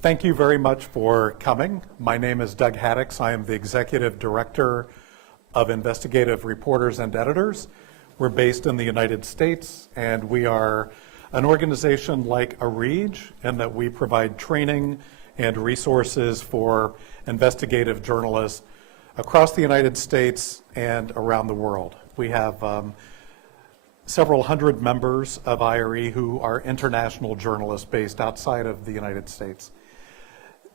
Thank you very much for coming. My name is Doug Haddix. I am the Executive Director of Investigative Reporters and Editors. We're based in the United States, and we are an organization like ARIJ in that we provide training and resources for investigative journalists across the United States and around the world. We have several hundred members of IRE who are international journalists based outside of the United States.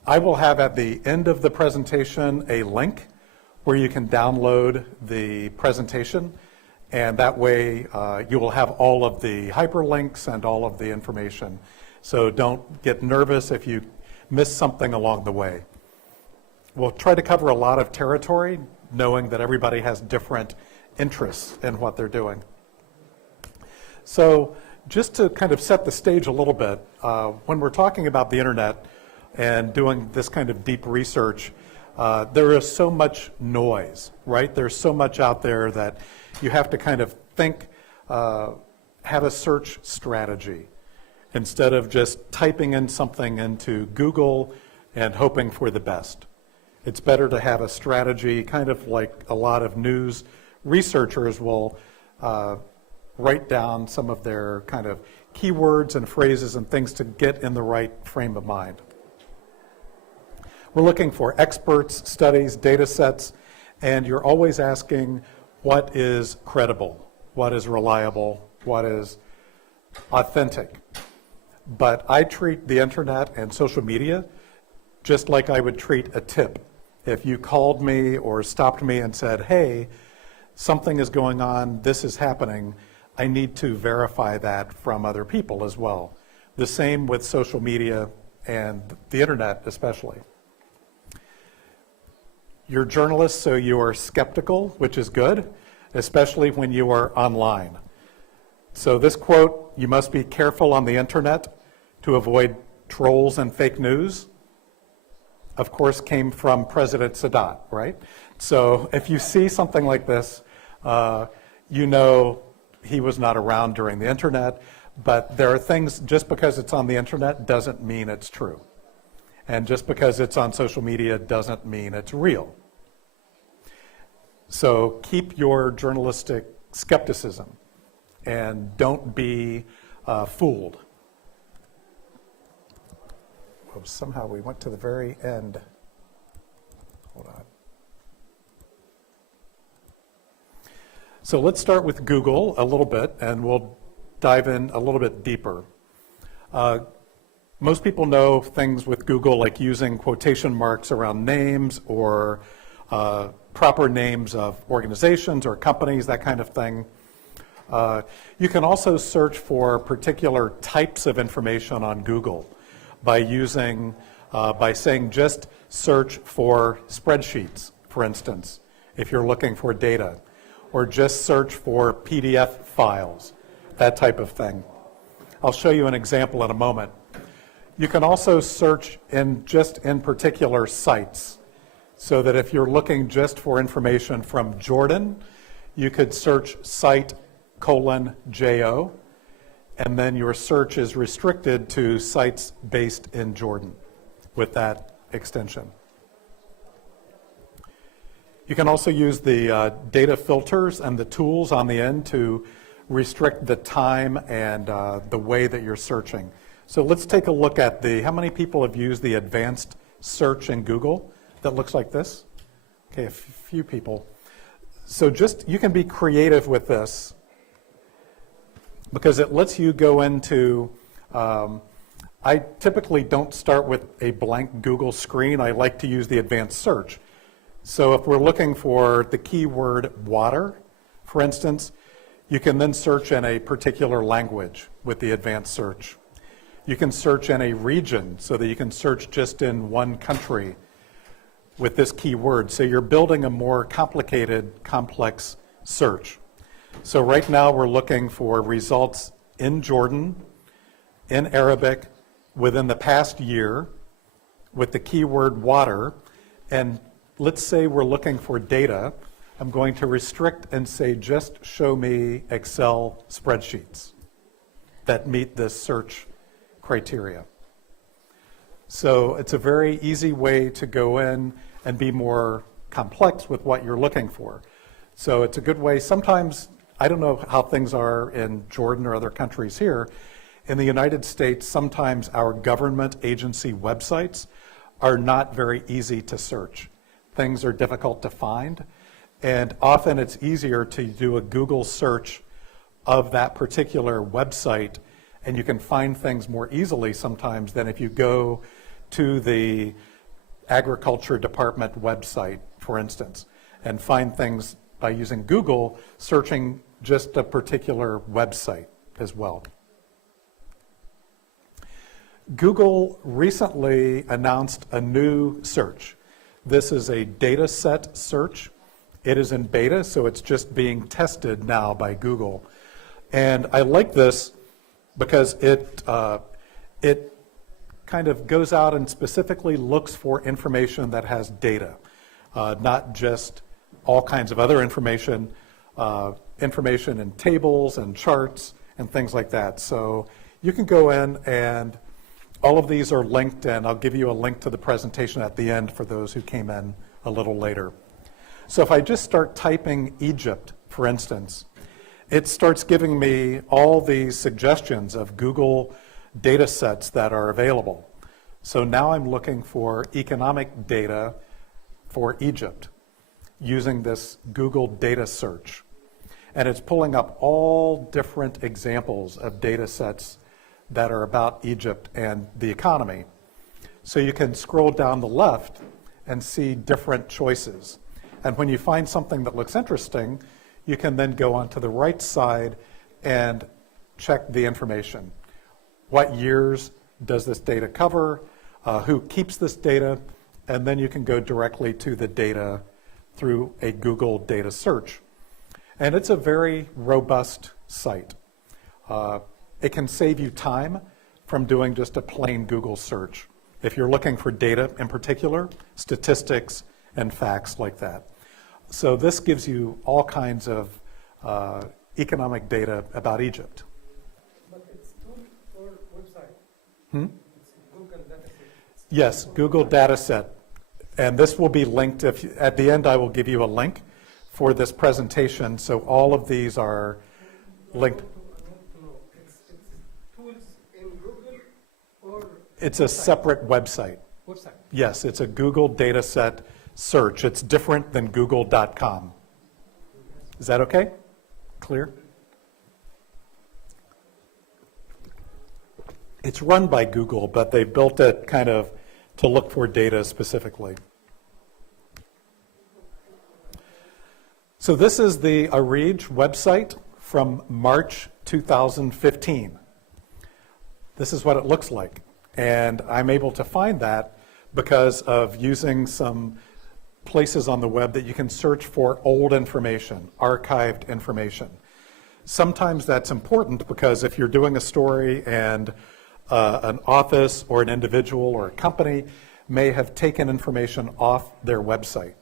I will have at the end of the presentation a link where you can download the presentation, and that way you will have all of the hyperlinks and all of the information. So don't get nervous if you miss something along the way. We'll try to cover a lot of territory, knowing that everybody has different interests in what they're doing. So just to kind of set the stage a little bit, when we're talking about the internet and doing this kind of deep research, there is so much noise, right? There's so much out there that you have to kind of think, have a search strategy instead of just typing in something into Google and hoping for the best. It's better to have a strategy, kind of like a lot of news researchers will write down some of their kind of keywords and phrases and things to get in the right frame of mind. We're looking for experts, studies, data sets, and you're always asking what is credible, what is reliable, what is authentic. But I treat the internet and social media just like I would treat a tip. If you called me or stopped me and said, hey, something is going on, this is happening, I need to verify that from other people as well. The same with social media and the internet especially. You're journalists, so you are skeptical, which is good, especially when you are online. So this quote, you must be careful on the internet to avoid trolls and fake news, of course came from President Sadat, right? So if you see something like this, you know he was not around during the internet, but there are things, just because it's on the internet doesn't mean it's true. And just because it's on social media doesn't mean it's real. So keep your journalistic skepticism and don't be fooled. Oh, somehow we went to the very end. Hold on. So let's start with Google a little bit, and we'll dive in a little bit deeper. Most people know things with Google like using quotation marks around names or proper names of organizations or companies, that kind of thing. You can also search for particular types of information on Google by saying just search for spreadsheets, for instance, if you're looking for data, or just search for PDF files, that type of thing. I'll show you an example in a moment. You can also search in particular sites, so that if you're looking just for information from Jordan, you could search site:/JO, and then your search is restricted to sites based in Jordan with that extension. You can also use the data filters and the tools on the end to restrict the time and the way that you're searching. So let's take a look at how many people have used the advanced search in Google that looks like this? Okay, a few people. So you can be creative with this because it lets you go into, I typically don't start with a blank Google screen. I like to use the advanced search. So if we're looking for the keyword water, for instance, you can then search in a particular language with the advanced search. You can search in a region so that you can search just in one country with this keyword. So you're building a more complicated, complex search. So right now we're looking for results in Jordan, in Arabic, within the past year, with the keyword water. And let's say we're looking for data. I'm going to restrict and say, just show me Excel spreadsheets that meet this search criteria. So it's a very easy way to go in and be more complex with what you're looking for. So it's a good way. Sometimes, I don't know how things are in Jordan or other countries here. In the United States, sometimes our government agency websites are not very easy to search. Things are difficult to find, and often it's easier to do a Google search of that particular website, and you can find things more easily sometimes than if you go to the Agriculture Department website, for instance, and find things by using Google, searching just a particular website as well. Google recently announced a new search. This is a data set search. It is in beta, so it's just being tested now by Google. And I like this because it kind of goes out and specifically looks for information that has data, not just all kinds of other information, information in tables and charts and things like that. So you can go in, and all of these are linked, and I'll give you a link to the presentation at the end for those who came in a little later. So if I just start typing Egypt, for instance, it starts giving me all these suggestions of Google data sets that are available. So now I'm looking for economic data for Egypt using this Google data search. And it's pulling up all different examples of data sets that are about Egypt and the economy. So you can scroll down the left and see different choices. And when you find something that looks interesting, you can then go onto the right side and check the information. What years does this data cover? Who keeps this data? And then you can go directly to the data through a Google data search. And it's a very robust site. It can save you time from doing just a plain Google search if you're looking for data in particular, statistics and facts like that. So this gives you all kinds of economic data about Egypt. But it's tool or website? It's Google dataset. Yes, Google dataset. And this will be linked. At the end, I will give you a link for this presentation. So all of these are linked. It's tools in Google or? It's a separate website. Website. Yes, it's a Google dataset search. It's different than google.com. Is that okay? Clear? It's run by Google, but they built it kind of to look for data specifically. So this is the ARIJ website from March 2015. This is what it looks like. And I'm able to find that because of using some places on the web that you can search for old information, archived information. Sometimes that's important because if you're doing a story and an office or an individual or a company may have taken information off their website.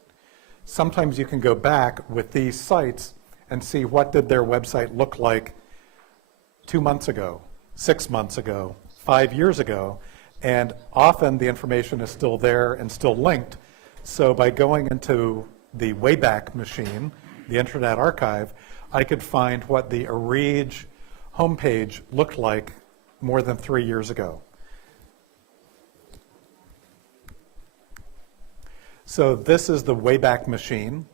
Sometimes you can go back with these sites and see what did their website look like 2 months ago, 6 months ago, 5 years ago, and often the information is still there and still linked. So by going into the Wayback Machine, the Internet Archive, I could find what the ARIJ homepage looked like more than 3 years ago. So this is the Wayback Machine,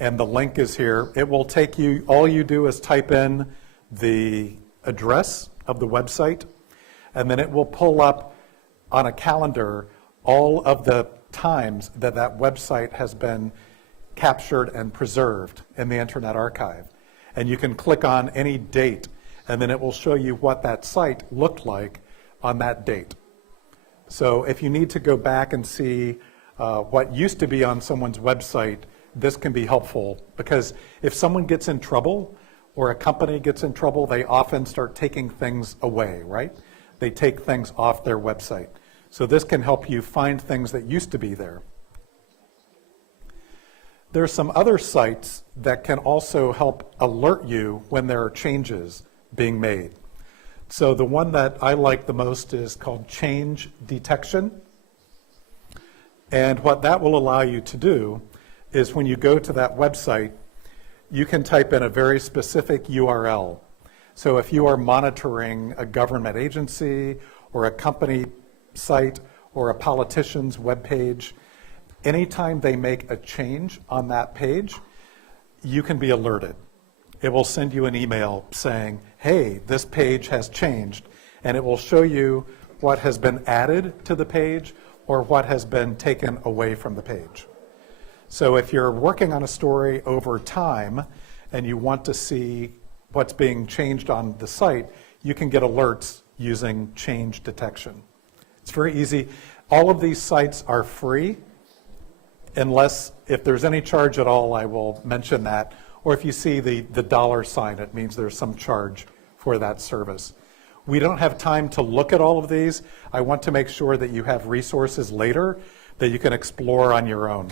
and the link is here. It will take you, all you do is type in the address of the website, and then it will pull up on a calendar all of the times that that website has been captured and preserved in the Internet Archive. And you can click on any date, and then it will show you what that site looked like on that date. So if you need to go back and see what used to be on someone's website, this can be helpful, because if someone gets in trouble or a company gets in trouble, they often start taking things away, right? They take things off their website. So this can help you find things that used to be there. There's some other sites that can also help alert you when there are changes being made. So the one that I like the most is called Change Detection. And what that will allow you to do is when you go to that website, you can type in a very specific URL. So if you are monitoring a government agency or a company site or a politician's webpage, anytime they make a change on that page, you can be alerted. It will send you an email saying, hey, this page has changed, and it will show you what has been added to the page or what has been taken away from the page. So if you're working on a story over time and you want to see what's being changed on the site, you can get alerts using change detection. It's very easy. All of these sites are free, unless if there's any charge at all, I will mention that. Or if you see the dollar sign, it means there's some charge for that service. We don't have time to look at all of these. I want to make sure that you have resources later that you can explore on your own.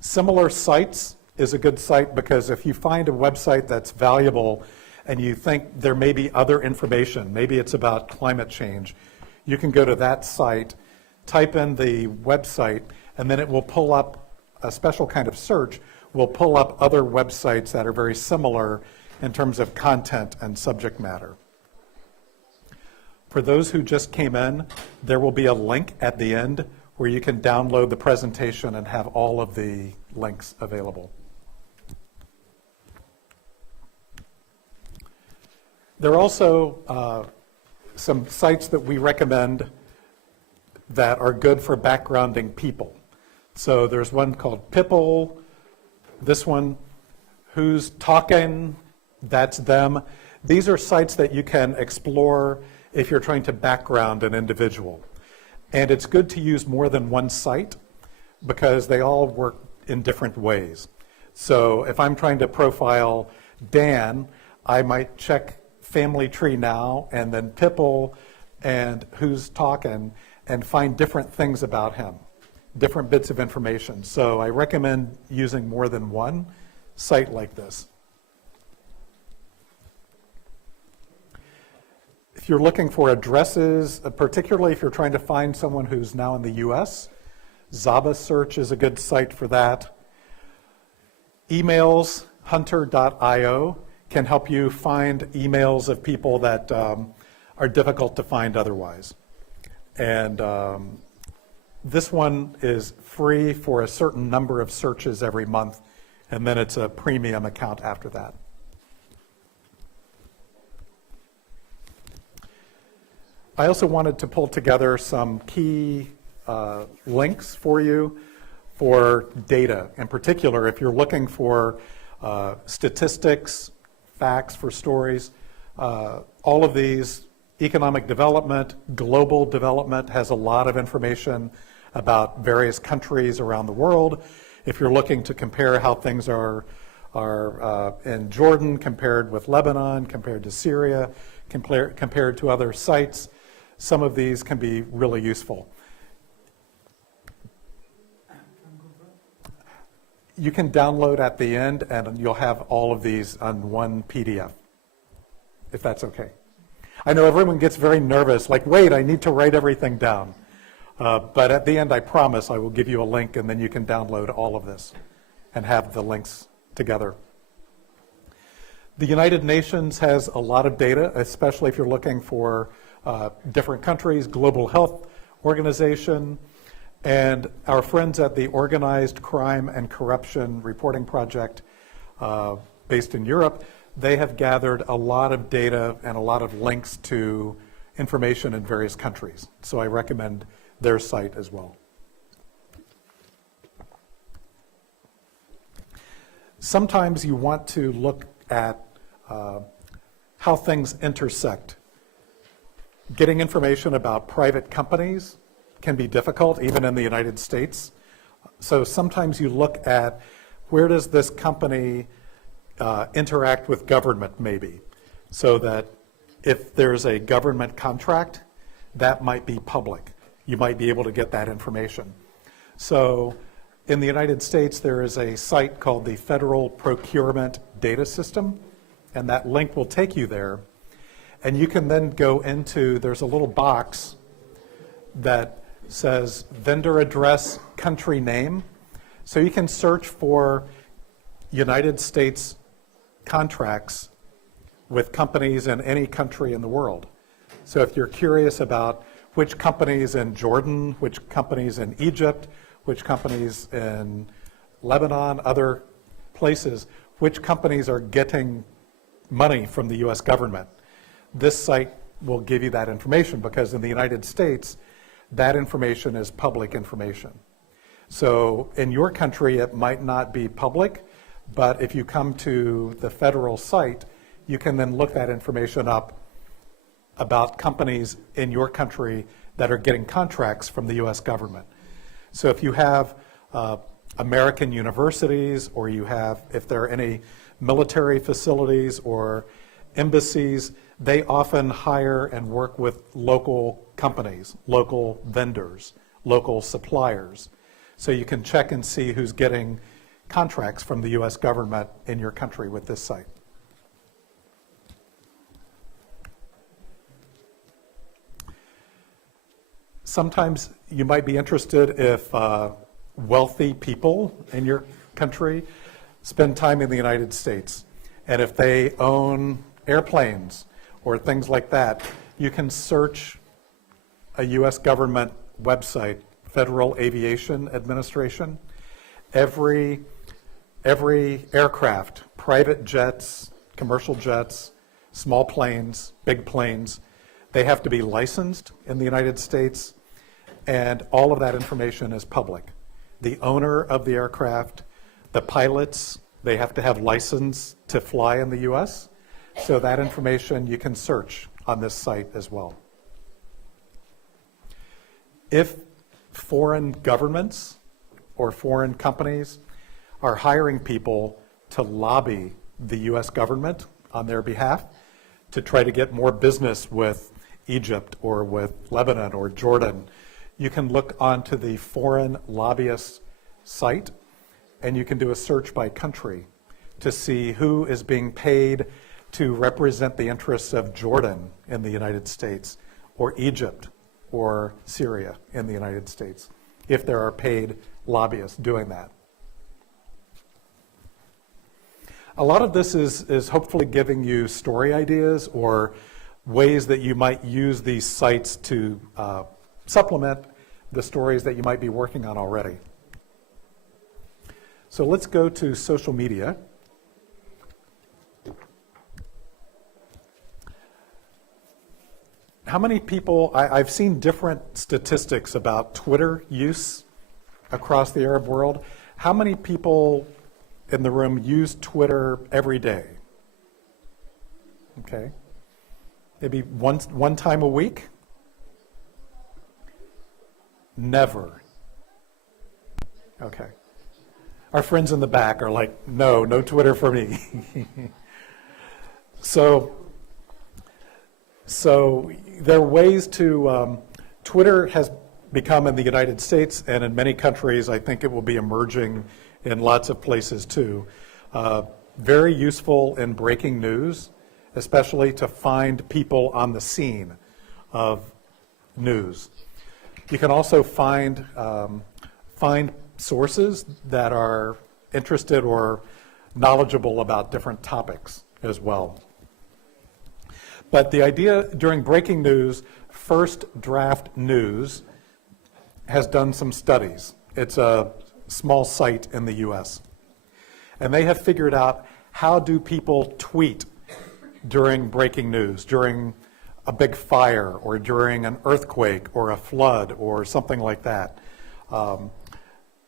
Similar Sites is a good site because if you find a website that's valuable and you think there may be other information, maybe it's about climate change, you can go to that site, type in the website, and then it will pull up a special kind of search, will pull up other websites that are very similar in terms of content and subject matter. For those who just came in, there will be a link at the end where you can download the presentation and have all of the links available. There are also some sites that we recommend that are good for backgrounding people. So there's one called Pipple, this one, Who's Talking, That's Them. These are sites that you can explore if you're trying to background an individual. And it's good to use more than one site because they all work in different ways. So if I'm trying to profile Dan, I might check Family Tree Now and then Pipple and Who's Talking and find different things about him, different bits of information. So I recommend using more than one site like this. If you're looking for addresses, particularly if you're trying to find someone who's now in the US, Zaba Search is a good site for that. Emails, hunter.io, can help you find emails of people that are difficult to find otherwise. And this one is free for a certain number of searches every month, and then it's a premium account after that. I also wanted to pull together some key links for you for data. In particular, if you're looking for statistics, facts for stories, all of these, economic development, global development has a lot of information about various countries around the world. If you're looking to compare how things are in Jordan compared with Lebanon, compared to Syria, compared to other sites, some of these can be really useful. You can download at the end and you'll have all of these on one PDF, if that's okay. I know everyone gets very nervous, like, wait, I need to write everything down. But at the end, I promise I will give you a link and then you can download all of this and have the links together. The United Nations has a lot of data, especially if you're looking for different countries, Global Health Organization, and our friends at the Organized Crime and Corruption Reporting Project based in Europe, they have gathered a lot of data and a lot of links to information in various countries. So I recommend their site as well. Sometimes you want to look at how things intersect. Getting information about private companies can be difficult, even in the United States. So sometimes you look at where does this company interact with government, maybe, so that if there's a government contract, that might be public. You might be able to get that information. So in the United States, there is a site called the Federal Procurement Data System, and that link will take you there. And you can then go into, there's a little box that says vendor address, country name. So you can search for United States contracts with companies in any country in the world. So if you're curious about which companies in Jordan, which companies in Egypt, which companies in Lebanon, other places, which companies are getting money from the US government, this site will give you that information, because in the United States, that information is public information. So in your country, it might not be public, but if you come to the federal site, you can then look that information up about companies in your country that are getting contracts from the US government. So if you have American universities, or you have, if there are any military facilities or embassies, they often hire and work with local companies, local vendors, local suppliers. So you can check and see who's getting contracts from the US government in your country with this site. Sometimes you might be interested if wealthy people in your country spend time in the United States. And if they own airplanes or things like that, you can search a US government website, Federal Aviation Administration. Every aircraft, private jets, commercial jets, small planes, big planes, they have to be licensed in the United States, and all of that information is public. The owner of the aircraft, the pilots, they have to have license to fly in the US, so that information you can search on this site as well. If foreign governments or foreign companies are hiring people to lobby the US government on their behalf to try to get more business with Egypt or with Lebanon or Jordan, you can look onto the foreign lobbyist site, and you can do a search by country to see who is being paid to represent the interests of Jordan in the United States, or Egypt or Syria in the United States, if there are paid lobbyists doing that. A lot of this is hopefully giving you story ideas or ways that you might use these sites to supplement the stories that you might be working on already. So let's go to social media. How many people, I've seen different statistics about Twitter use across the Arab world. How many people in the room use Twitter every day? Okay. Maybe one time a week? Never. Okay. Our friends in the back are like, no Twitter for me. So there are ways to, Twitter has become in the United States and in many countries, I think it will be emerging in lots of places too, very useful in breaking news, especially to find people on the scene of news. You can also find sources that are interested or knowledgeable about different topics as well. But the idea during breaking news, First Draft News has done some studies. It's a small site in the US. And they have figured out how do people tweet during breaking news, during a big fire or during an earthquake or a flood or something like that.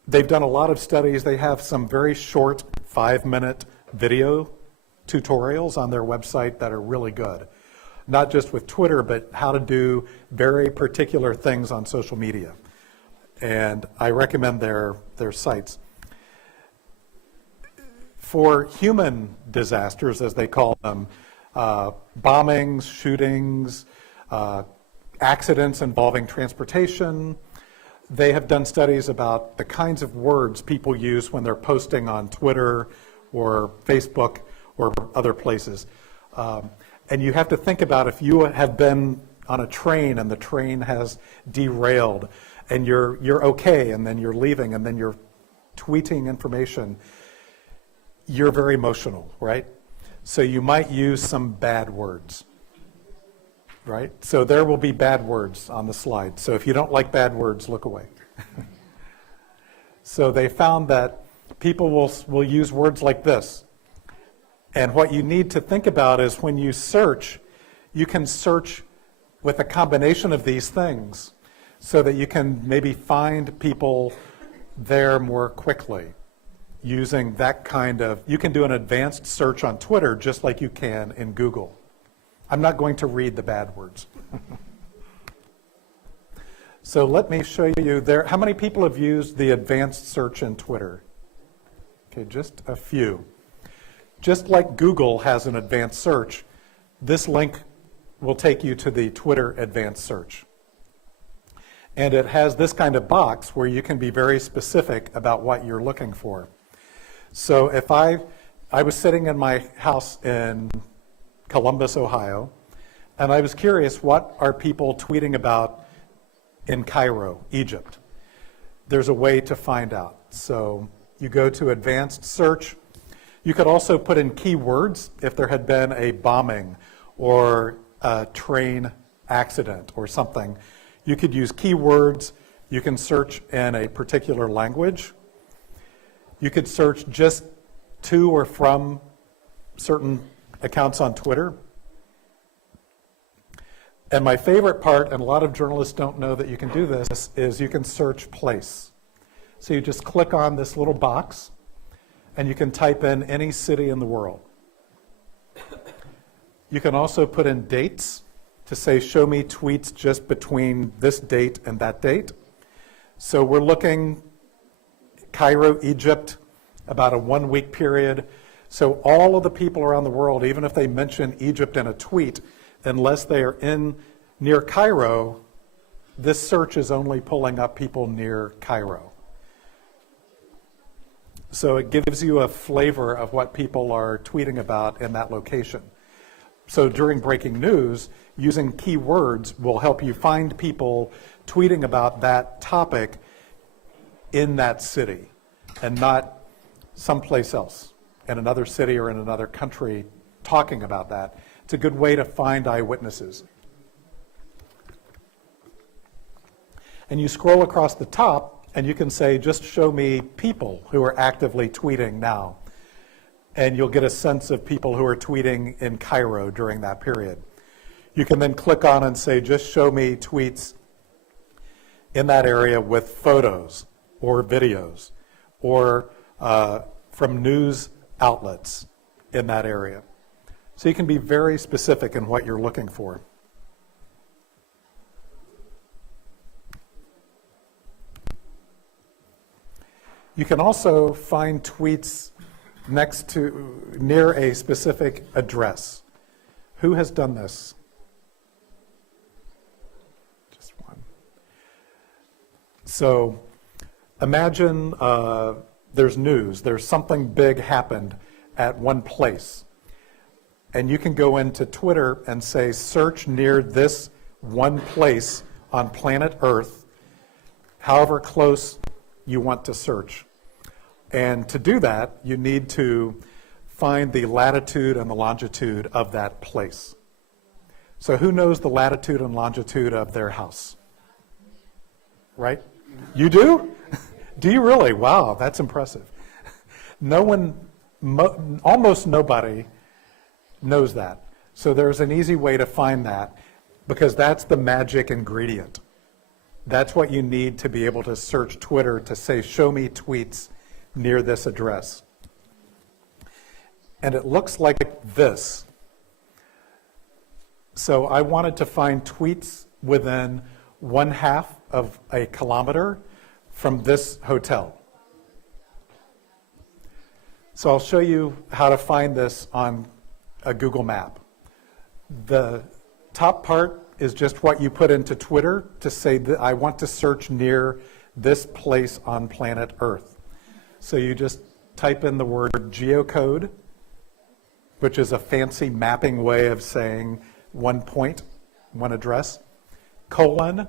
They've done a lot of studies. They have some very short 5-minute video tutorials on their website that are really good. Not just with Twitter, but how to do very particular things on social media. And I recommend their sites. For human disasters, as they call them, bombings, shootings, accidents involving transportation, they have done studies about the kinds of words people use when they're posting on Twitter or Facebook or other places. And you have to think about if you have been on a train and the train has derailed and you're okay, and then you're leaving, and then you're tweeting information, you're very emotional, right? So you might use some bad words, right? So there will be bad words on the slide. So if you don't like bad words, look away. So they found that people will use words like this. And what you need to think about is when you search, you can search with a combination of these things so that you can maybe find people there more quickly using that kind of, you can do an advanced search on Twitter just like you can in Google. I'm not going to read the bad words. So let me show you there. How many people have used the advanced search in Twitter? Okay, just a few. Just like Google has an advanced search, this link will take you to the Twitter advanced search. And it has this kind of box where you can be very specific about what you're looking for. So if I was sitting in my house in Columbus, Ohio, and I was curious, what are people tweeting about in Cairo, Egypt? There's a way to find out. So you go to advanced search. You could also put in keywords if there had been a bombing or a train accident or something. You could use keywords. You can search in a particular language. You could search just to or from certain accounts on Twitter. And my favorite part, and a lot of journalists don't know that you can do this, is you can search place. So you just click on this little box, and you can type in any city in the world. You can also put in dates to say, show me tweets just between this date and that date. So we're looking Cairo, Egypt, about a 1 week period. So all of the people around the world, even if they mention Egypt in a tweet, unless they are near Cairo, this search is only pulling up people near Cairo. So it gives you a flavor of what people are tweeting about in that location. So during breaking news, using keywords will help you find people tweeting about that topic in that city and not someplace else, in another city or in another country talking about that. It's a good way to find eyewitnesses. And you scroll across the top, and you can say, just show me people who are actively tweeting now. And you'll get a sense of people who are tweeting in Cairo during that period. You can then click on and say, just show me tweets in that area with photos or videos or from news outlets in that area. So you can be very specific in what you're looking for. You can also find tweets near a specific address. Who has done this? Just one. So imagine there's news, there's something big happened at one place. And you can go into Twitter and say, search near this one place on planet Earth, however close you want to search. And to do that, you need to find the latitude and the longitude of that place. So who knows the latitude and longitude of their house? Right? You do? Do you really? Wow, that's impressive. No one, almost nobody knows that. So there's an easy way to find that because that's the magic ingredient. That's what you need to be able to search Twitter to say, show me tweets near this address. And it looks like this. So I wanted to find tweets within 1/2 of a kilometer from this hotel. So I'll show you how to find this on a Google map. The top part is just what you put into Twitter to say that I want to search near this place on planet Earth. So you just type in the word geocode, which is a fancy mapping way of saying one point, one address, colon,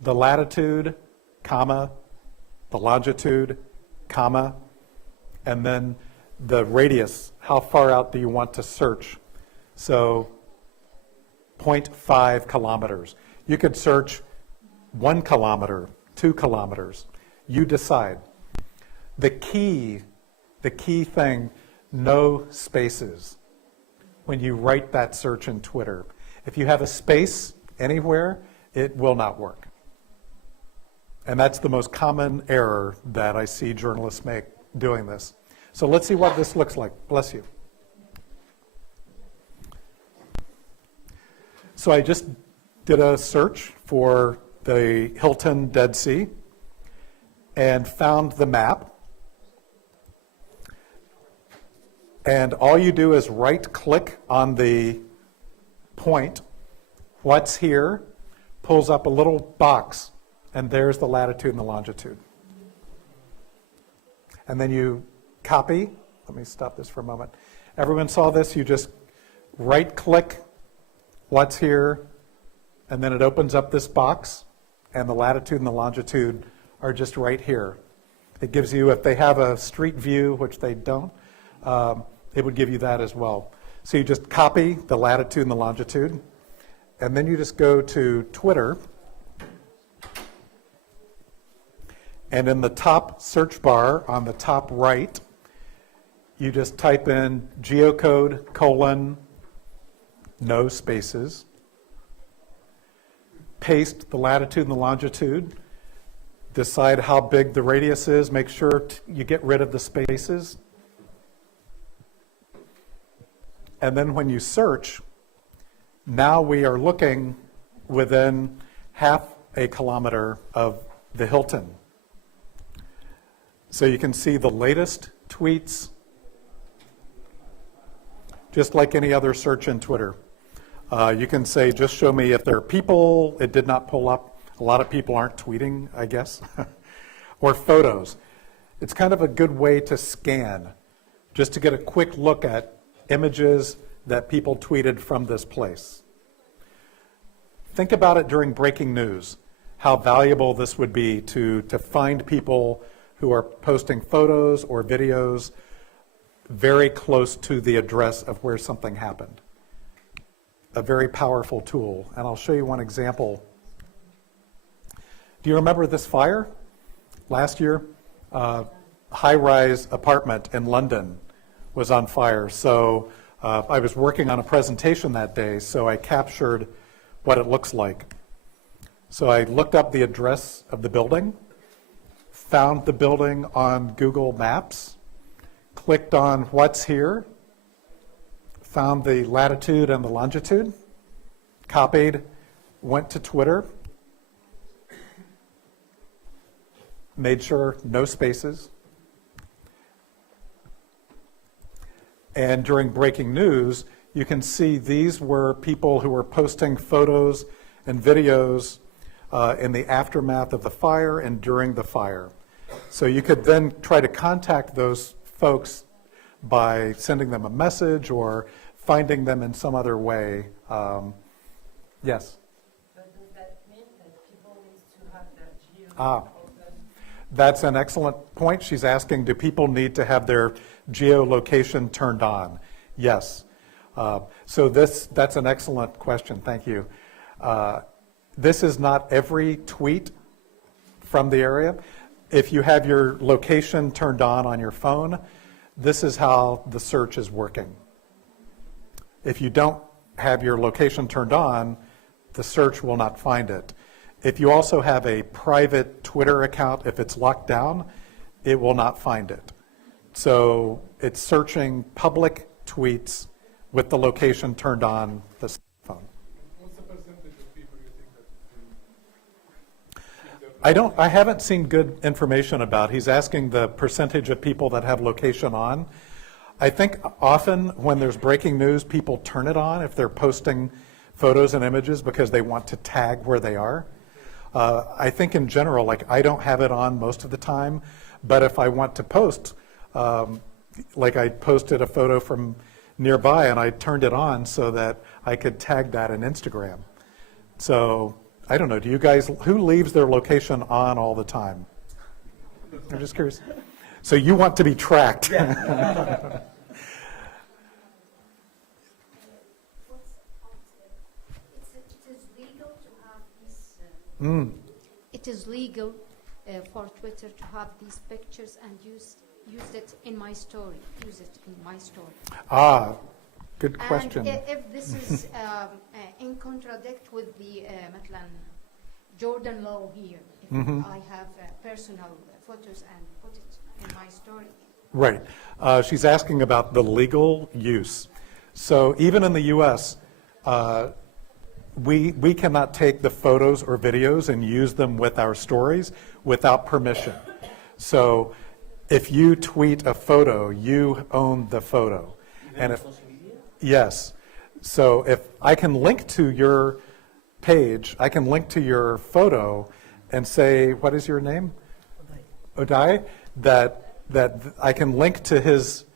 the latitude comma, the longitude, comma, and then the radius. How far out do you want to search? So 0.5 kilometers. You could search 1 kilometer, 2 kilometers. You decide. The key thing, no spaces when you write that search in Twitter. If you have a space anywhere, it will not work. And that's the most common error that I see journalists make doing this. So let's see what this looks like. Bless you. So I just did a search for the Hilton Dead Sea and found the map. And all you do is right-click on the point, what's here, pulls up a little box, and there's the latitude and the longitude. And then you copy. Let me stop this for a moment. Everyone saw this? You just right-click what's here, and then it opens up this box, and the latitude and the longitude are just right here. It gives you, if they have a street view, which they don't, it would give you that as well. So you just copy the latitude and the longitude, and then you just go to Twitter, and in the top search bar on the top right, you just type in geocode : no spaces, paste the latitude and the longitude, decide how big the radius is, make sure you get rid of the spaces. And then when you search, now we are looking within half a kilometer of the Hilton. So you can see the latest tweets, just like any other search in Twitter. You can say, just show me if there are people. It did not pull up. A lot of people aren't tweeting, I guess. Or photos. It's kind of a good way to scan, just to get a quick look at images that people tweeted from this place. Think about it during breaking news, how valuable this would be to find people who are posting photos or videos very close to the address of where something happened. A very powerful tool, and I'll show you one example. Do you remember this fire? Last year, high-rise apartment in London was on fire. So I was working on a presentation that day, so I captured what it looks like. So I looked up the address of the building, found the building on Google Maps, clicked on what's here, found the latitude and the longitude, copied, went to Twitter, made sure no spaces. And during breaking news, you can see these were people who were posting photos and videos in the aftermath of the fire and during the fire. So you could then try to contact those folks by sending them a message or finding them in some other way. Yes? But does that mean that people need to have their geo open? That's an excellent point. She's asking, do people need to have their geolocation turned on? Yes. So that's an excellent question. Thank you. This is not every tweet from the area. If you have your location turned on your phone, this is how the search is working. If you don't have your location turned on, the search will not find it. If you also have a private Twitter account, if it's locked down, it will not find it. So it's searching public tweets with the location turned on the phone. What's the percentage of people you think that I haven't seen good information about. He's asking the percentage of people that have location on. I think often when there's breaking news, people turn it on if they're posting photos and images because they want to tag where they are. I think in general, like I don't have it on most of the time, but if I want to post, like I posted a photo from nearby and I turned it on so that I could tag that in Instagram. So I don't know, do you guys, who leaves their location on all the time? I'm just curious. So you want to be tracked. It is legal for Twitter to have these pictures and use it in my story. Use it in my story. Ah, good question. And if this is in contradict with the مثلا Jordan law here, if I have personal photos and put it in my story. Right. She's asking about the legal use. So even in the U.S., we cannot take the photos or videos and use them with our stories without permission. So if you tweet a photo, you own the photo. And if yes, so if I can link to your page, I can link to your photo and say, what is your name? Odai. That I can link to his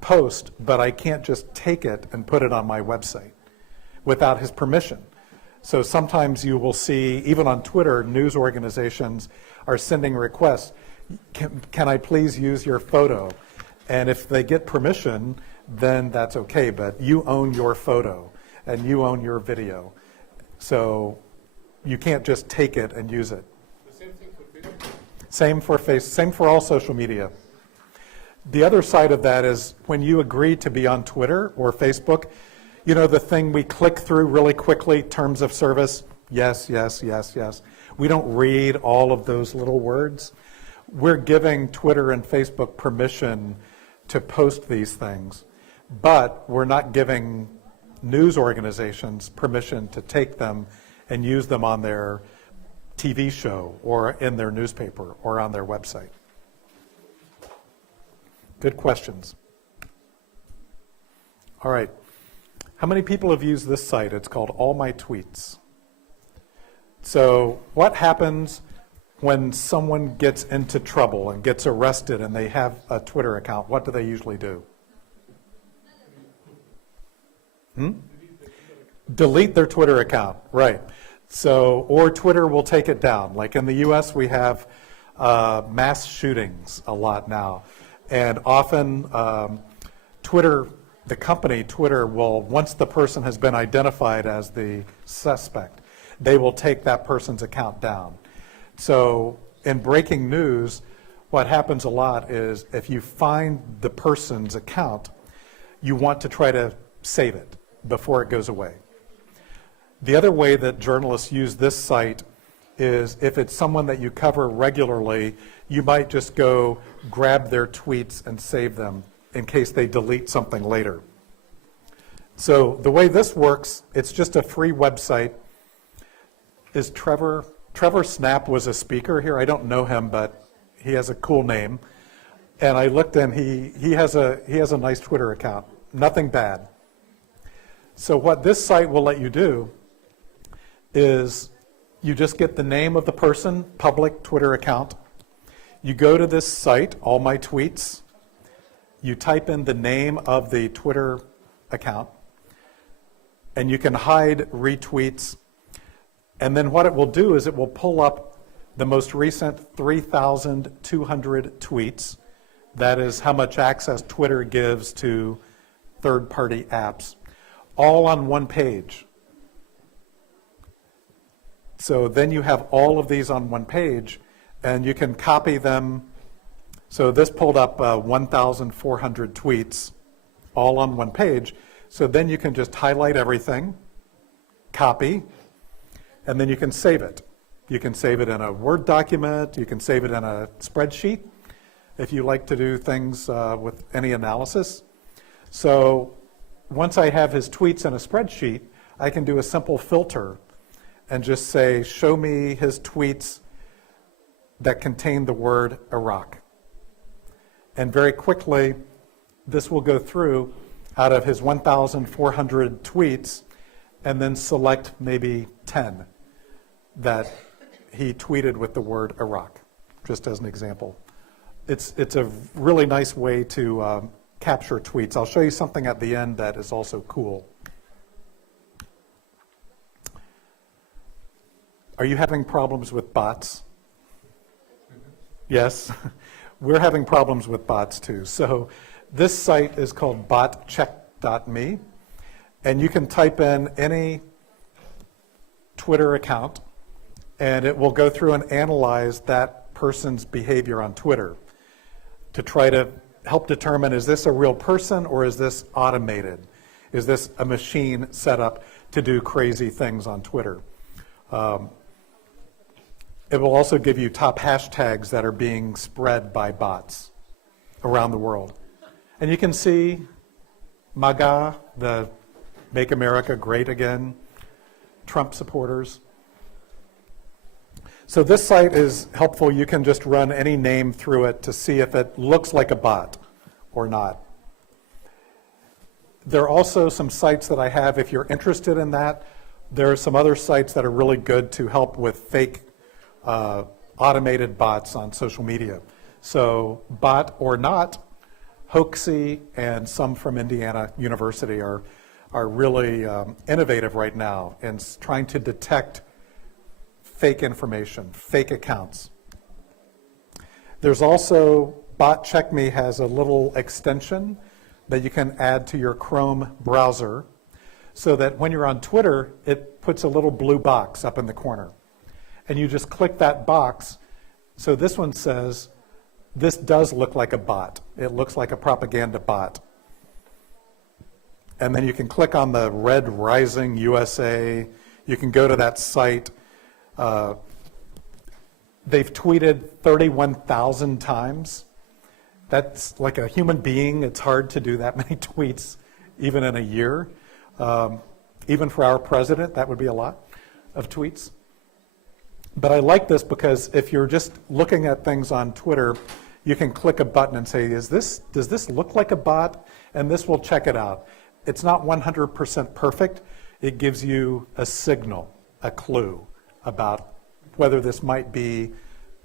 post, but I can't just take it and put it on my website without his permission. So sometimes you will see, even on Twitter, news organizations are sending requests, can I please use your photo? And if they get permission, then that's okay, but you own your photo and you own your video. So you can't just take it and use it. The same thing for Twitter? Same for all social media. The other side of that is when you agree to be on Twitter or Facebook, you know the thing we click through really quickly, terms of service, yes, yes, yes, yes. We don't read all of those little words. We're giving Twitter and Facebook permission to post these things, but we're not giving news organizations permission to take them and use them on their TV show or in their newspaper or on their website. Good questions. All right. How many people have used this site? It's called All My Tweets. So what happens when someone gets into trouble and gets arrested and they have a Twitter account? What do they usually do? Delete their Twitter account, right. So, or Twitter will take it down. Like in the US, we have mass shootings a lot now. And often Twitter, the company Twitter will, once the person has been identified as the suspect, they will take that person's account down. So in breaking news, what happens a lot is if you find the person's account, you want to try to save it before it goes away. The other way that journalists use this site is if it's someone that you cover regularly, you might just go grab their tweets and save them in case they delete something later. So the way this works, it's just a free website. Is Trevor Snap was a speaker here? I don't know him, but he has a cool name. And I looked and he has a nice Twitter account. Nothing bad. So what this site will let you do is you just get the name of the person, public Twitter account. You go to this site, All My Tweets. You type in the name of the Twitter account, and you can hide retweets. And then what it will do is it will pull up the most recent 3,200 tweets. That is how much access Twitter gives to third-party apps, all on one page. So then you have all of these on one page, and you can copy them. So this pulled up 1,400 tweets, all on one page. So then you can just highlight everything, copy, and then you can save it. You can save it in a Word document. You can save it in a spreadsheet if you like to do things with any analysis. So once I have his tweets in a spreadsheet, I can do a simple filter and just say, show me his tweets that contain the word Iraq. And very quickly, this will go through out of his 1,400 tweets and then select maybe 10 that he tweeted with the word Iraq, just as an example. It's a really nice way to capture tweets. I'll show you something at the end that is also cool. Are you having problems with bots? Yes, we're having problems with bots too. So this site is called botcheck.me, and you can type in any Twitter account, and it will go through and analyze that person's behavior on Twitter to try to help determine, is this a real person or is this automated? Is this a machine set up to do crazy things on Twitter? It will also give you top hashtags that are being spread by bots around the world. And you can see MAGA, the Make America Great Again, Trump supporters. So this site is helpful. You can just run any name through it to see if it looks like a bot or not. There are also some sites that I have, if you're interested in that. There are some other sites that are really good to help with fake automated bots on social media. So Bot or Not, Hoaxy, and some from Indiana University are really innovative right now in trying to detect fake information, fake accounts. There's also, Bot Check Me has a little extension that you can add to your Chrome browser so that when you're on Twitter, it puts a little blue box up in the corner. And you just click that box. So this one says, this does look like a bot. It looks like a propaganda bot. And then you can click on the red Rising USA. You can go to that site. They've tweeted 31,000 times. That's like a human being. It's hard to do that many tweets, even in a year. Even for our president, that would be a lot of tweets. But I like this because if you're just looking at things on Twitter, you can click a button and say, does this look like a bot? And this will check it out. It's not 100% perfect. It gives you a signal, a clue about whether this might be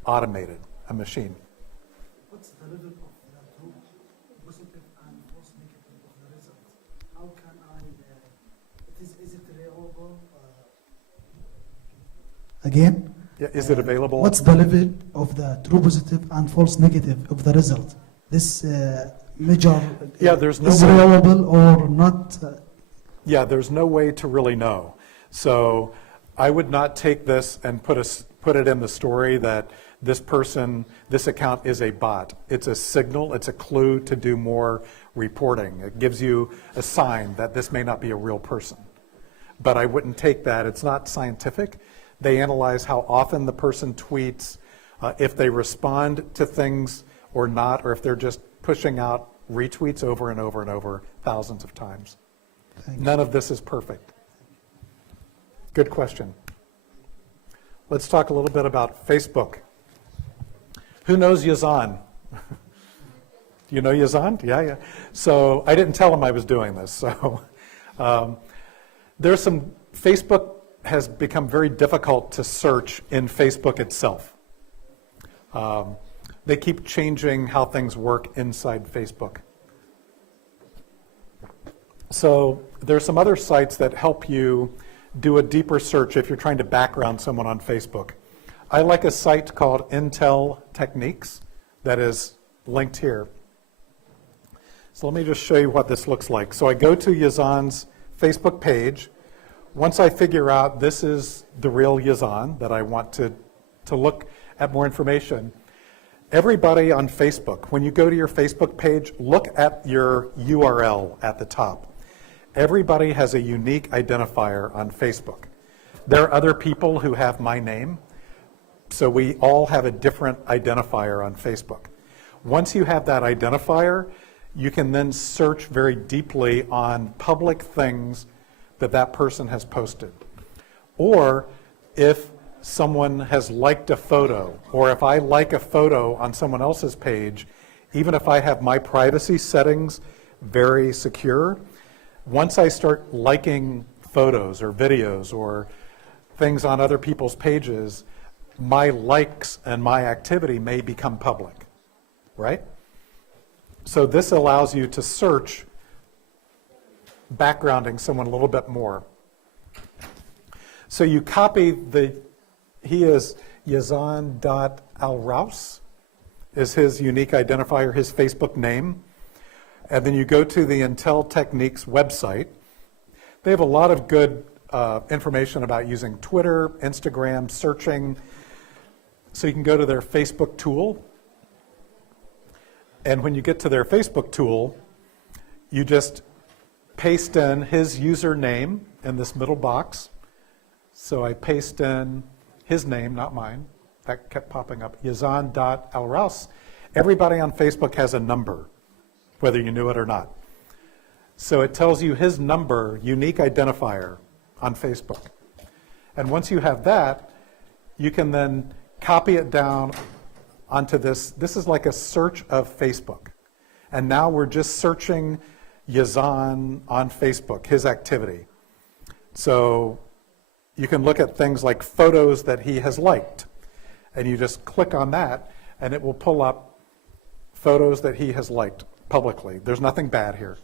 automated, a machine. What's the level of the true positive and false negative of the results? How can I, is it reliable? Again? Yeah, is it available? What's the level of the true positive and false negative of the result? This measure there's no is way. reliable or not? Yeah, there's no way to really know. So I would not take this and put it in the story that this account is a bot. It's a signal, it's a clue to do more reporting. It gives you a sign that this may not be a real person. But I wouldn't take that. It's not scientific. They analyze how often the person tweets, if they respond to things or not, or if they're just pushing out retweets over and over and over thousands of times. None of this is perfect. Good question. Let's talk a little bit about Facebook. Who knows Yazan? Do you know Yazan? Yeah. So I didn't tell him I was doing this. So Facebook has become very difficult to search in Facebook itself. They keep changing how things work inside Facebook. So there's some other sites that help you do a deeper search if you're trying to background someone on Facebook. I like a site called Intel Techniques that is linked here. So let me just show you what this looks like. So I go to Yazan's Facebook page. Once I figure out this is the real Yazan that I want to look at more information, everybody on Facebook, when you go to your Facebook page, look at your URL at the top. Everybody has a unique identifier on Facebook. There are other people who have my name, so we all have a different identifier on Facebook. Once you have that identifier, you can then search very deeply on public things that person has posted. Or if someone has liked a photo, or if I like a photo on someone else's page, even if I have my privacy settings very secure, once I start liking photos or videos or things on other people's pages, my likes and my activity may become public, right? So this allows you to search backgrounding someone a little bit more. So you copy the he is Yazan.alrouse is his unique identifier, his Facebook name. And then you go to the Intel Techniques website. They have a lot of good information about using Twitter, Instagram, searching. So you can go to their Facebook tool. And when you get to their Facebook tool, you just paste in his username in this middle box. So I paste in his name, not mine. That kept popping up, Yazan.alrouse. Everybody on Facebook has a number, whether you knew it or not. So it tells you his number, unique identifier on Facebook. And once you have that, you can then copy it down onto this. This is like a search of Facebook. And now we're just searching Yazan on Facebook, his activity. So you can look at things like photos that he has liked. And you just click on that, and it will pull up photos that he has liked publicly. There's nothing bad here.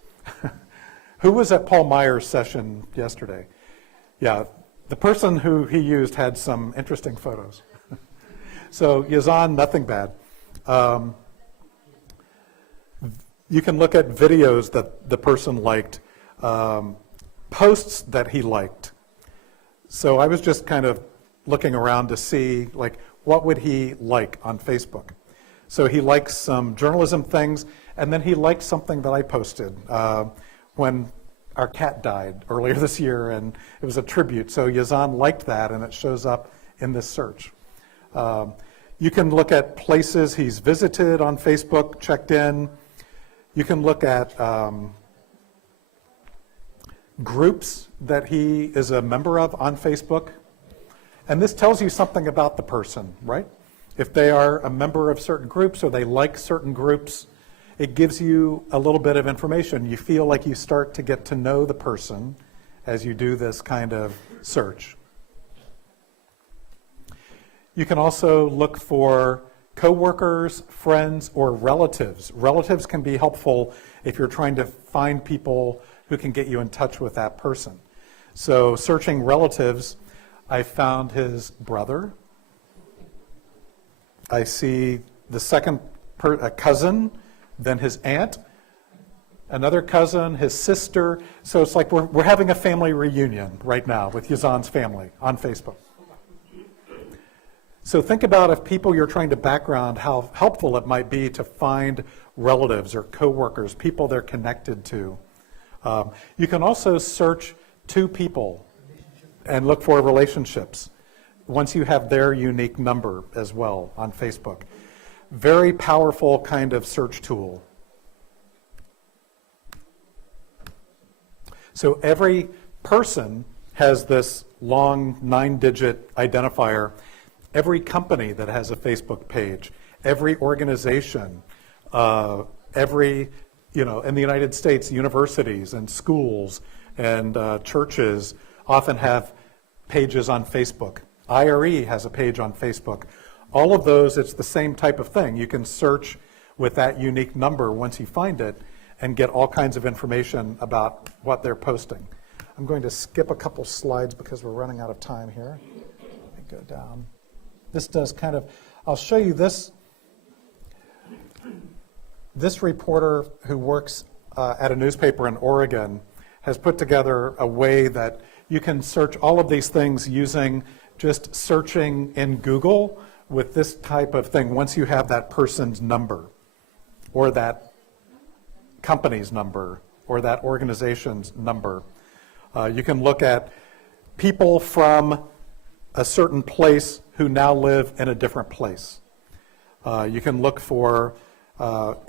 Who was at Paul Meyer's session yesterday? Yeah, the person who he used had some interesting photos. So Yazan, nothing bad. You can look at videos that the person liked, posts that he liked. So I was just kind of looking around to see, like, what would he like on Facebook? So he likes some journalism things, and then he liked something that I posted when our cat died earlier this year, and it was a tribute. So Yazan liked that, and it shows up in this search. You can look at places he's visited on Facebook, checked in. You can look at groups that he is a member of on Facebook. And this tells you something about the person, right? If they are a member of certain groups or they like certain groups, it gives you a little bit of information. You feel like you start to get to know the person as you do this kind of search. You can also look for coworkers, friends, or relatives. Relatives can be helpful if you're trying to find people who can get you in touch with that person. So searching relatives, I found his brother. I see the second cousin, then his aunt, another cousin, his sister. So it's like we're having a family reunion right now with Yazan's family on Facebook. So think about if people you're trying to background, how helpful it might be to find relatives or coworkers, people they're connected to. You can also search two people and look for relationships once you have their unique number as well on Facebook. Very powerful kind of search tool. So every person has this long 9-digit identifier. Every company that has a Facebook page, every organization, in the United States, universities and schools and churches often have pages on Facebook. IRE has a page on Facebook. All of those, it's the same type of thing. You can search with that unique number once you find it and get all kinds of information about what they're posting. I'm going to skip a couple slides because we're running out of time here. Let me go down. This does kind of, I'll show you this. This reporter who works at a newspaper in Oregon has put together a way that you can search all of these things using just searching in Google with this type of thing once you have that person's number or that company's number or that organization's number. You can look at people from a certain place who now live in a different place. You can look for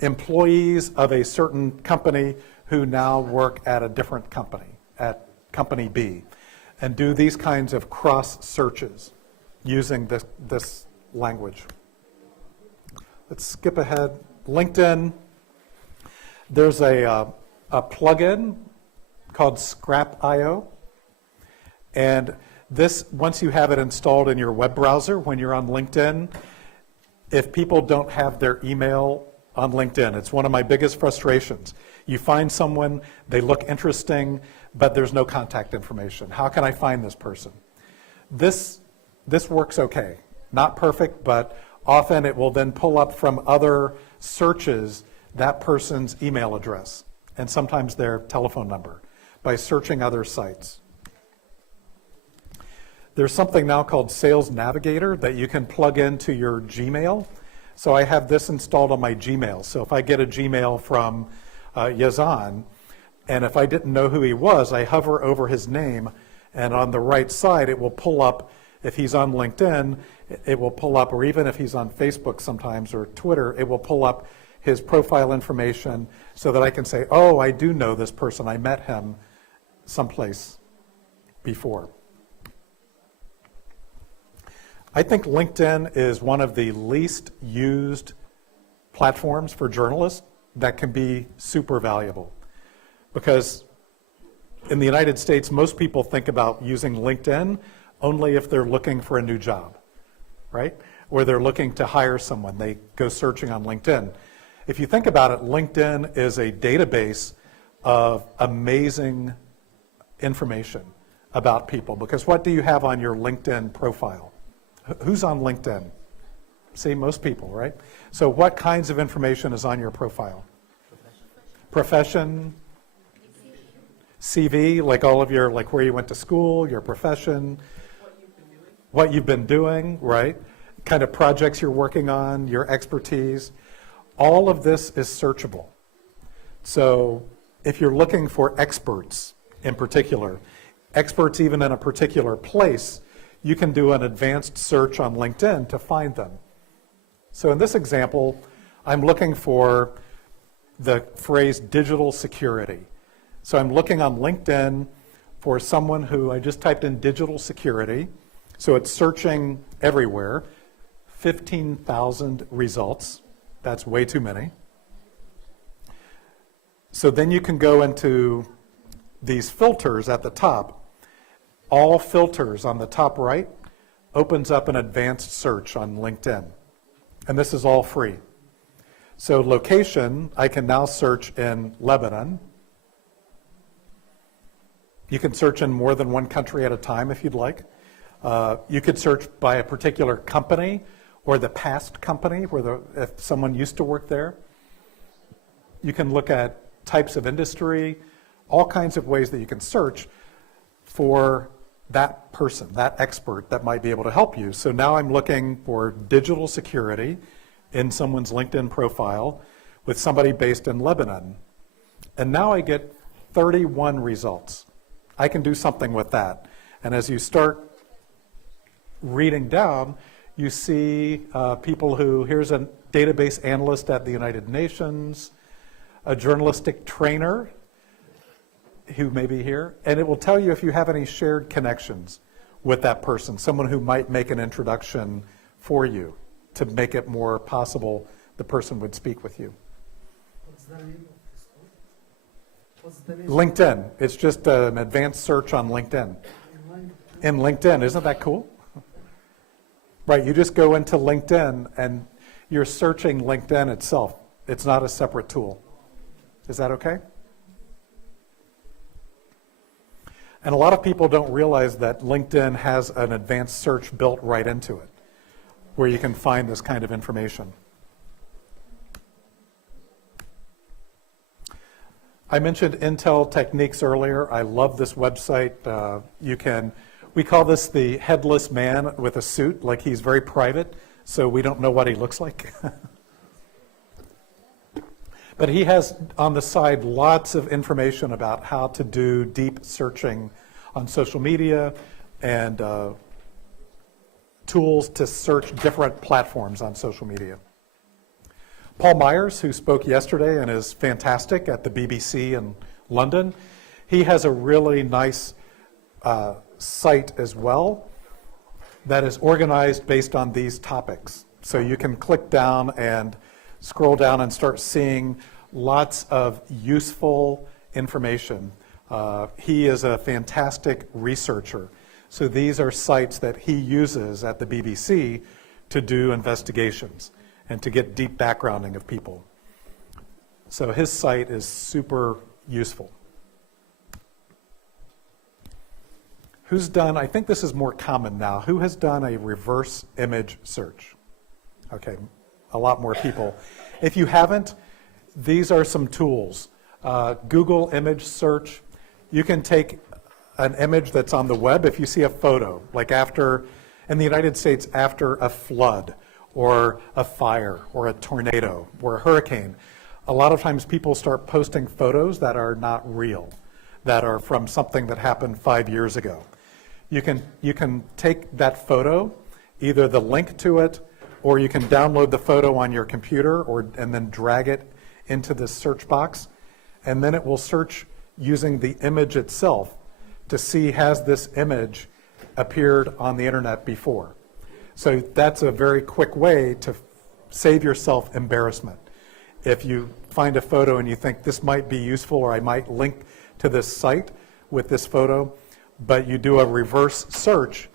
employees of a certain company who now work at a different company, at company B, and do these kinds of cross searches using this language. Let's skip ahead. LinkedIn, there's a plugin called Scrap.io, and this, once you have it installed in your web browser, when you're on LinkedIn, if people don't have their email on LinkedIn, it's one of my biggest frustrations. You find someone, they look interesting, but there's no contact information. How can I find this person? This this works okay. Not perfect, but often it will then pull up from other searches that person's email address and sometimes their telephone number by searching other sites. There's something now called Sales Navigator that you can plug into your Gmail. So I have this installed on my Gmail. So if I get a Gmail from Yazan, and if I didn't know who he was, I hover over his name, and on the right side it will pull up, if he's on LinkedIn, it will pull up, or even if he's on Facebook sometimes, or Twitter, it will pull up his profile information so that I can say, oh, I do know this person. I met him someplace before. I think LinkedIn is one of the least used platforms for journalists that can be super valuable. Because in the United States, most people think about using LinkedIn only if they're looking for a new job, right? Or they're looking to hire someone. They go searching on LinkedIn. If you think about it, LinkedIn is a database of amazing information about people. Because what do you have on your LinkedIn profile? Who's on LinkedIn? See, most people, right? So what kinds of information is on your profile? Profession, CV, like all of your, like where you went to school, your profession, what you've been doing, right? Kind of projects you're working on, your expertise. All of this is searchable. So if you're looking for experts in particular, experts even in a particular place, you can do an advanced search on LinkedIn to find them. So in this example, I'm looking for the phrase digital security. So I'm looking on LinkedIn for someone who, I just typed in digital security, so it's searching everywhere, 15,000 results. That's way too many. So then you can go into these filters at the top. All filters on the top right opens up an advanced search on LinkedIn. And this is all free. So location, I can now search in Lebanon. You can search in more than one country at a time if you'd like. You could search by a particular company or the past company where if someone used to work there. You can look at types of industry, all kinds of ways that you can search for that person, that expert that might be able to help you. So now I'm looking for digital security in someone's LinkedIn profile with somebody based in Lebanon. And now I get 31 results. I can do something with that. And as you start reading down, you see people who, here's a database analyst at the United Nations, a journalistic trainer who may be here, and it will tell you if you have any shared connections with that person, someone who might make an introduction for you to make it more possible the person would speak with you. What's the name of this book? What's the name? LinkedIn. It's just an advanced search on LinkedIn. In LinkedIn. Isn't that cool? Right, you just go into LinkedIn and you're searching LinkedIn itself. It's not a separate tool. Is that okay? And a lot of people don't realize that LinkedIn has an advanced search built right into it, where you can find this kind of information. I mentioned Intel Techniques earlier. I love this website. We call this the headless man with a suit, like he's very private, so we don't know what he looks like. But he has on the side lots of information about how to do deep searching on social media and tools to search different platforms on social media. Paul Myers, who spoke yesterday and is fantastic at the BBC in London, he has a really nice site as well that is organized based on these topics. So you can click down and scroll down and start seeing lots of useful information. He is a fantastic researcher. So these are sites that he uses at the BBC to do investigations and to get deep backgrounding of people. So his site is super useful. Who's done, I think this is more common now, who has done a reverse image search? Okay, a lot more people. If you haven't, these are some tools. Google image search. You can take an image that's on the web. If you see a photo, like in the United States, after a flood or a fire or a tornado or a hurricane, a lot of times people start posting photos that are not real, that are from something that happened 5 years ago. You can take that photo, either the link to it, or you can download the photo on your computer and then drag it into this search box, and then it will search using the image itself to see, has this image appeared on the internet before? So that's a very quick way to save yourself embarrassment. If you find a photo and you think this might be useful, or I might link to this site with this photo, but you do a reverse search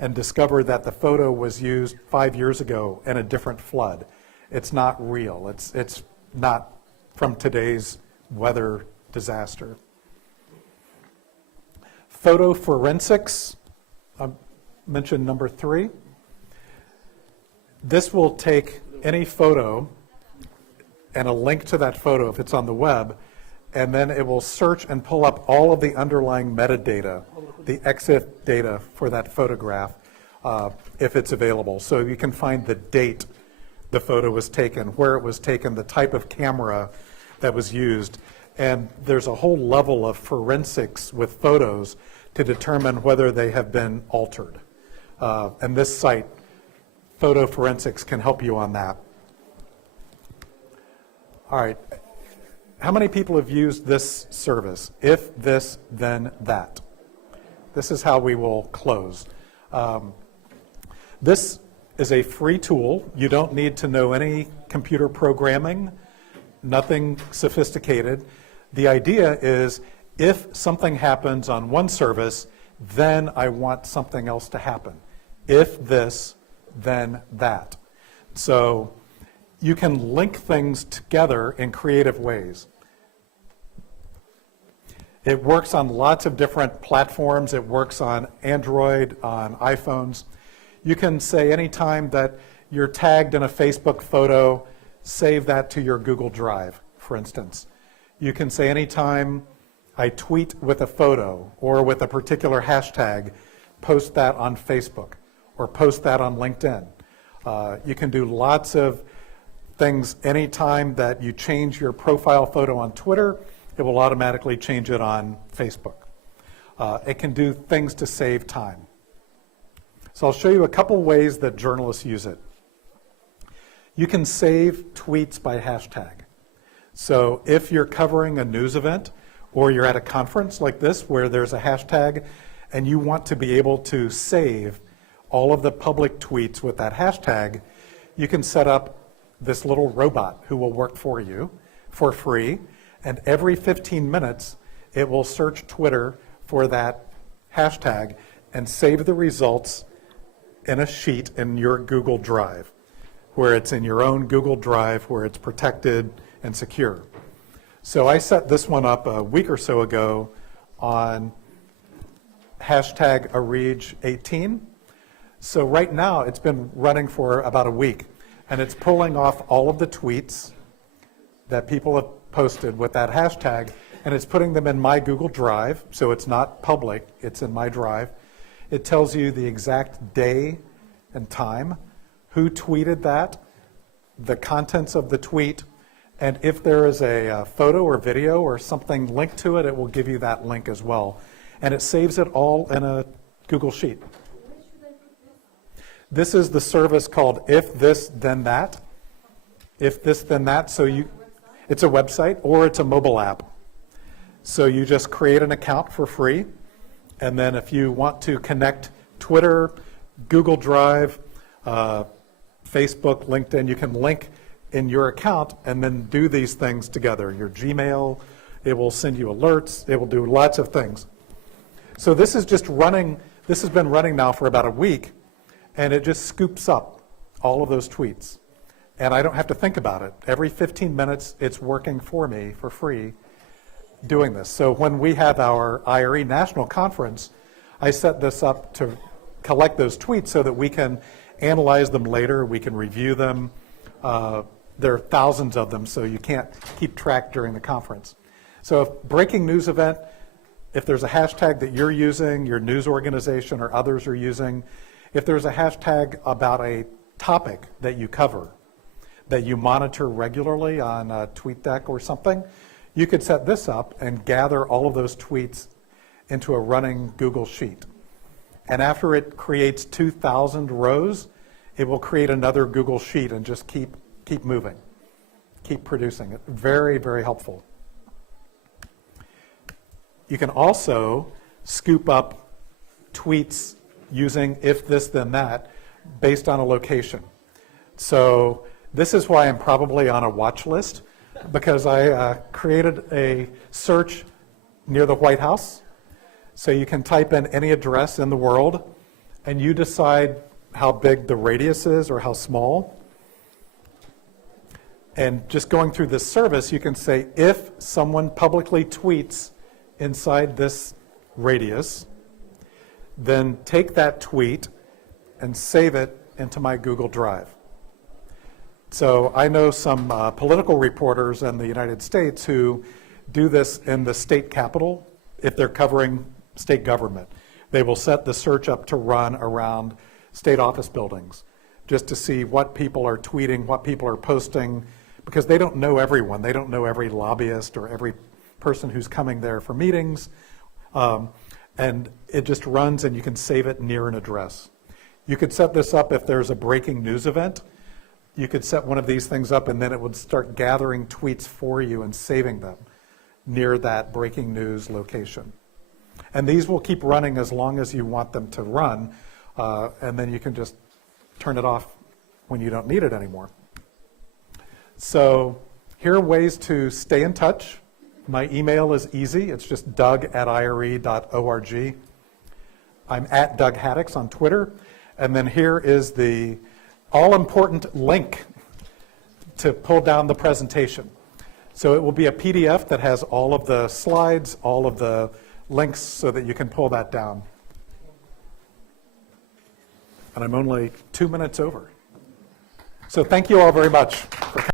and discover that the photo was used 5 years ago in a different flood. It's not real. It's not from today's weather disaster. Photo forensics, I mentioned number 3. This will take any photo and a link to that photo if it's on the web, and then it will search and pull up all of the underlying metadata, the exit data for that photograph, if it's available. So you can find the date the photo was taken, where it was taken, the type of camera that was used. And there's a whole level of forensics with photos to determine whether they have been altered. And this site, Photo Forensics, can help you on that. All right. How many people have used this service? If this, then that. This is how we will close. This is a free tool. You don't need to know any computer programming, nothing sophisticated. The idea is, if something happens on one service, then I want something else to happen. If this, then that. So you can link things together in creative ways. It works on lots of different platforms. It works on Android, on iPhones. You can say anytime that you're tagged in a Facebook photo, save that to your Google Drive, for instance. You can say anytime I tweet with a photo or with a particular hashtag, post that on Facebook or post that on LinkedIn. You can do lots of things anytime that you change your profile photo on Twitter, it will automatically change it on Facebook. It can do things to save time. So I'll show you a couple ways that journalists use it. You can save tweets by hashtag. So if you're covering a news event or you're at a conference like this where there's a hashtag and you want to be able to save all of the public tweets with that hashtag, you can set up this little robot who will work for you for free, and every 15 minutes it will search Twitter for that hashtag and save the results in a sheet in your Google Drive, where it's in your own Google Drive, where it's protected and secure. So I set this one up a week or so ago on hashtag ARIJ18. So right now it's been running for about a week, and it's pulling off all of the tweets that people have posted with that hashtag, and it's putting them in my Google Drive, so it's not public, it's in my drive. It tells you the exact day and time, who tweeted that, the contents of the tweet, and if there is a photo or video or something linked to it, it will give you that link as well. And it saves it all in a Google Sheet. This is the service called If This Then That. If This Then That. So it's a website or it's a mobile app. So you just create an account for free, and then if you want to connect Twitter, Google Drive, Facebook, LinkedIn, you can link in your account and then do these things together. Your Gmail, it will send you alerts, it will do lots of things. So this is just running, this has been running now for about a week, and it just scoops up all of those tweets. And I don't have to think about it. Every 15 minutes, it's working for me for free doing this. So when we have our IRE National Conference, I set this up to collect those tweets so that we can analyze them later, we can review them. There are thousands of them, so you can't keep track during the conference. So if breaking news event, if there's a hashtag that you're using, your news organization or others are using, if there's a hashtag about a topic that you cover, that you monitor regularly on TweetDeck or something, you could set this up and gather all of those tweets into a running Google Sheet. And after it creates 2,000 rows, it will create another Google Sheet and just keep moving, keep producing it. Very, very helpful. You can also scoop up tweets using if this then that based on a location. So this is why I'm probably on a watch list, because I created a search near the White House. So you can type in any address in the world, and you decide how big the radius is or how small. And just going through this service, you can say, if someone publicly tweets inside this radius, then take that tweet and save it into my Google Drive. So I know some political reporters in the United States who do this in the state capitol if they're covering state government. They will set the search up to run around state office buildings just to see what people are tweeting, what people are posting, because they don't know everyone. They don't know every lobbyist or every person who's coming there for meetings. And it just runs and you can save it near an address. You could set this up if there's a breaking news event. You could set one of these things up and then it would start gathering tweets for you and saving them near that breaking news location. And these will keep running as long as you want them to run, and then you can just turn it off when you don't need it anymore. So here are ways to stay in touch. My email is easy. It's just doug@ire.org. I'm at Doug Haddix on Twitter. And then here is the all-important link to pull down the presentation. So it will be a PDF that has all of the slides, all of the links so that you can pull that down. And I'm only 2 minutes over. So thank you all very much for coming.